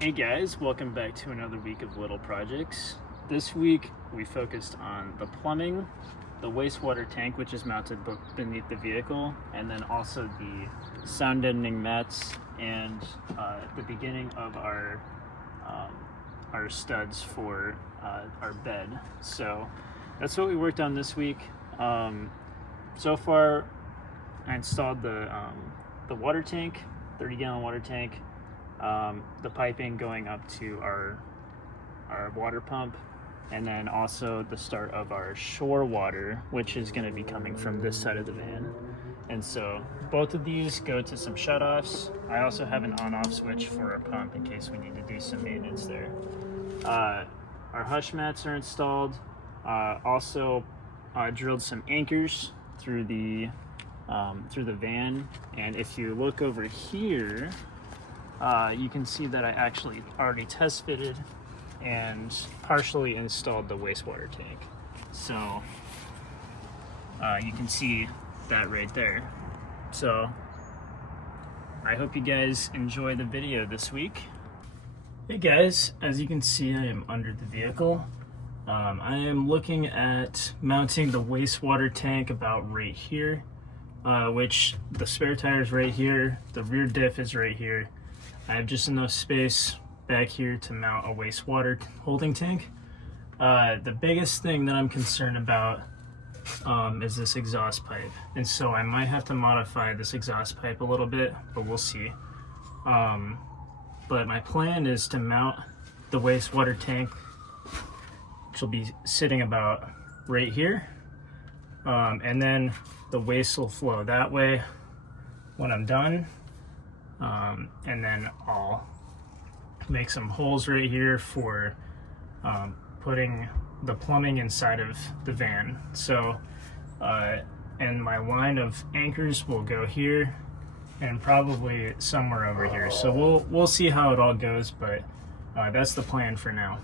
Hey guys, welcome back to another week of little projects. This week we focused on the plumbing, the wastewater tank which is mounted beneath the vehicle, and then also the sound deadening mats and the beginning of our studs for our bed. So that's what we worked on this week. So far I installed the water tank, 30-gallon water tank, the piping going up to our water pump, and then also the start of our shore water, which is going to be coming from this side of the van. And so both of these go to some shutoffs. I also have an on-off switch for our pump in case we need to do some maintenance there. Our hush mats are installed. Also drilled some anchors through the van, and if you look over here, you can see that I actually already test fitted and partially installed the wastewater tank. So you can see that right there. So I hope you guys enjoy the video this week. Hey guys, as you can see, I am under the vehicle. I am looking at mounting the wastewater tank about right here, which the spare tire is right here, the rear diff is right here. I have just enough space back here to mount a wastewater holding tank. The biggest thing that I'm concerned about is this exhaust pipe. And so I might have to modify this exhaust pipe a little bit, but we'll see. But my plan is to mount the wastewater tank, which will be sitting about right here. And then the waste will flow that way when I'm done. And then I'll make some holes right here for putting the plumbing inside of the van. So, and my line of anchors will go here and probably somewhere over here. So we'll see how it all goes, but that's the plan for now.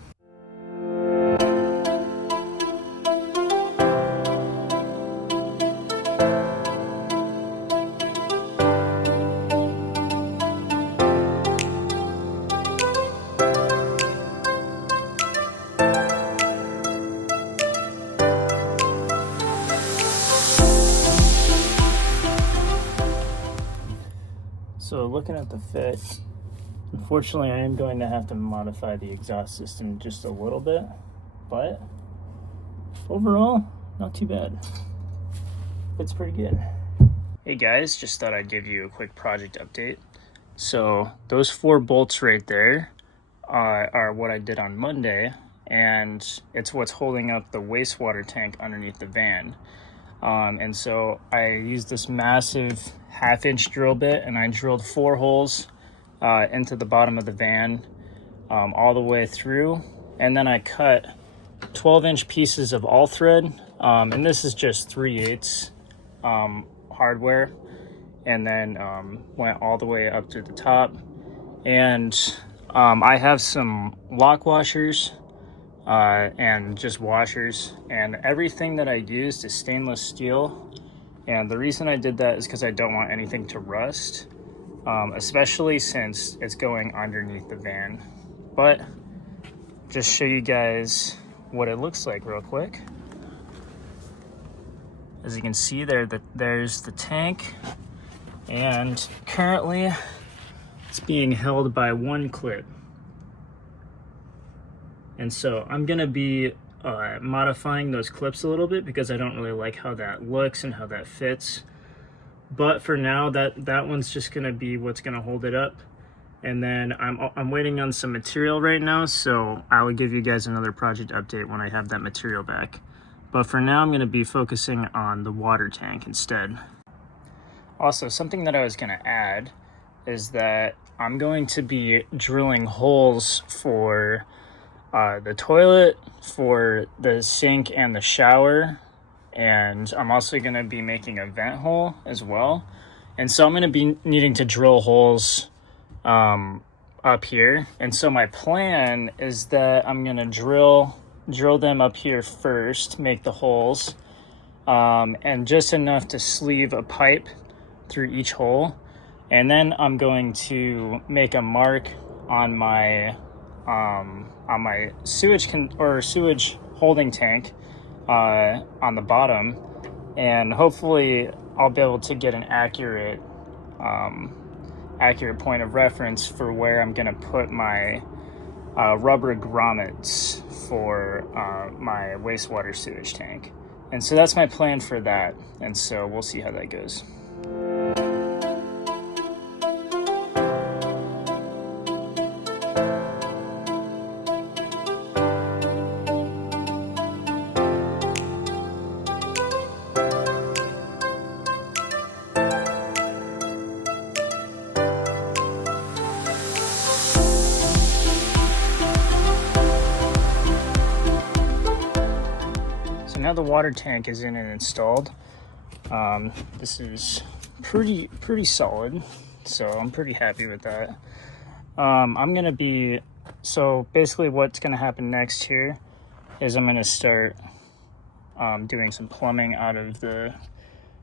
So looking at the fit, unfortunately I am going to have to modify the exhaust system just a little bit, but overall, not too bad. It's pretty good. Hey guys, just thought I'd give you a quick project update. So those 4 bolts right there are what I did on Monday, and it's what's holding up the wastewater tank underneath the van. And so I used this massive 1/2-inch drill bit, and I drilled 4 holes into the bottom of the van all the way through, and then I cut 12-inch pieces of all thread, and this is just 3/8 hardware, and then went all the way up to the top. And I have some lock washers and just washers, and everything that I used is stainless steel. And the reason I did that is because I don't want anything to rust, especially since it's going underneath the van. But just show you guys what it looks like real quick. As you can see there, there's the tank, and currently it's being held by 1 clip. And so I'm gonna be modifying those clips a little bit because I don't really like how that looks and how that fits. But for now, that one's just gonna be what's gonna hold it up. And then I'm waiting on some material right now, so I will give you guys another project update when I have that material back. But for now, I'm gonna be focusing on the water tank instead. Also, something that I was gonna add is that I'm going to be drilling holes for the toilet, for the sink and the shower, and I'm also going to be making a vent hole as well. And so I'm going to be needing to drill holes up here, and so my plan is that I'm going to drill them up here first, make the holes, and just enough to sleeve a pipe through each hole, and then I'm going to make a mark on my sewage holding tank on the bottom, and hopefully I'll be able to get an accurate point of reference for where I'm going to put my rubber grommets for my wastewater sewage tank. And so that's my plan for that, and so we'll see how that goes. So now the water tank is in and installed. This is pretty solid, so I'm pretty happy with that. So basically what's gonna happen next here is I'm gonna start doing some plumbing out of the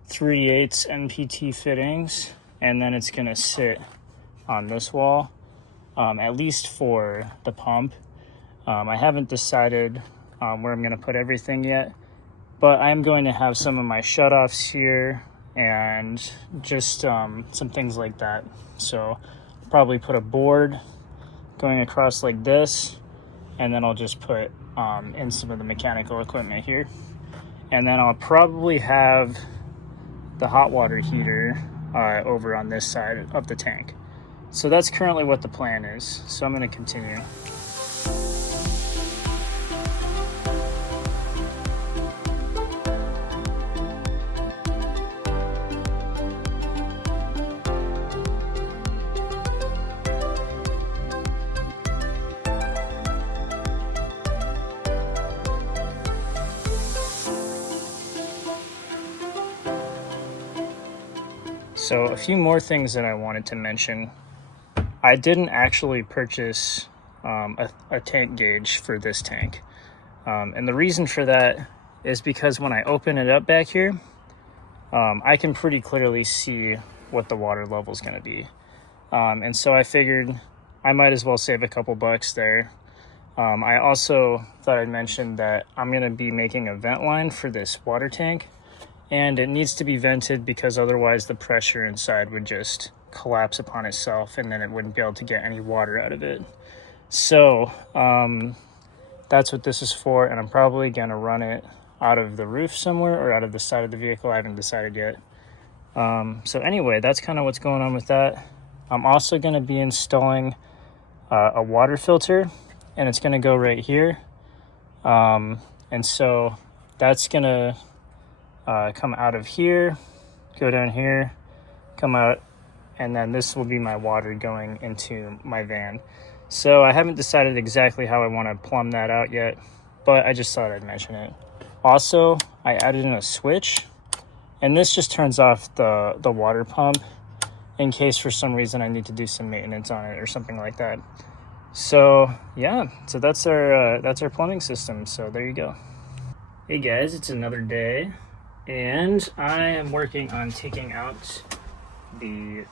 3/8 NPT fittings, and then it's gonna sit on this wall, at least for the pump. I haven't decided where I'm gonna put everything yet, but I'm going to have some of my shutoffs here and just some things like that. So probably put a board going across like this, and then I'll just put in some of the mechanical equipment here. And then I'll probably have the hot water heater over on this side of the tank. So that's currently what the plan is. So I'm gonna continue. So a few more things that I wanted to mention. I didn't actually purchase a tank gauge for this tank. And the reason for that is because when I open it up back here, I can pretty clearly see what the water level is going to be. And so I figured I might as well save a couple bucks there. I also thought I'd mention that I'm going to be making a vent line for this water tank, and it needs to be vented because otherwise the pressure inside would just collapse upon itself, and then it wouldn't be able to get any water out of it. So that's what this is for, and I'm probably going to run it out of the roof somewhere or out of the side of the vehicle. I haven't decided yet. So anyway, that's kind of what's going on with that. I'm also going to be installing a water filter, and it's going to go right here. And so that's going to come out of here, go down here, come out, and then this will be my water going into my van. So I haven't decided exactly how I want to plumb that out yet, but I just thought I'd mention it. Also, I added in a switch, and this just turns off the water pump in case for some reason I need to do some maintenance on it or something like that. So yeah, so that's our plumbing system. So there you go. Hey guys, it's another day, and I am working on taking out the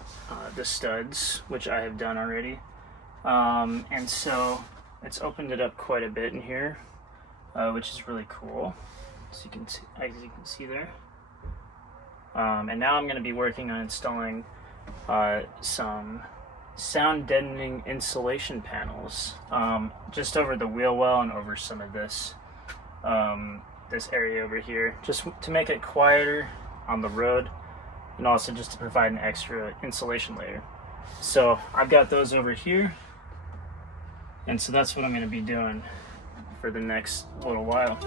studs, which I have done already. And so it's opened it up quite a bit in here, which is really cool. So you can see, as you can see there. And now I'm going to be working on installing some sound deadening insulation panels just over the wheel well and over some of this this area over here, just to make it quieter on the road, and also just to provide an extra insulation layer. So I've got those over here, and so that's what I'm going to be doing for the next little while.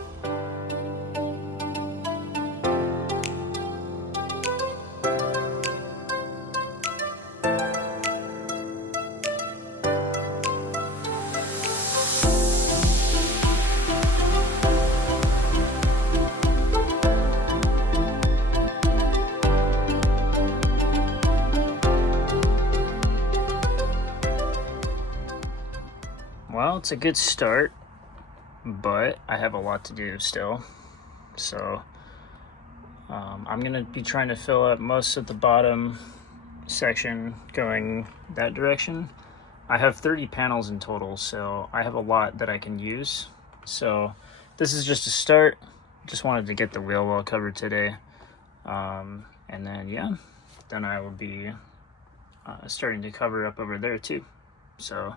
Well, it's a good start, but I have a lot to do still. So I'm going to be trying to fill up most of the bottom section going that direction. I have 30 panels in total, so I have a lot that I can use. So this is just a start. Just wanted to get the wheel well covered today. And then, yeah, then I will be starting to cover up over there too. So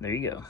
there you go.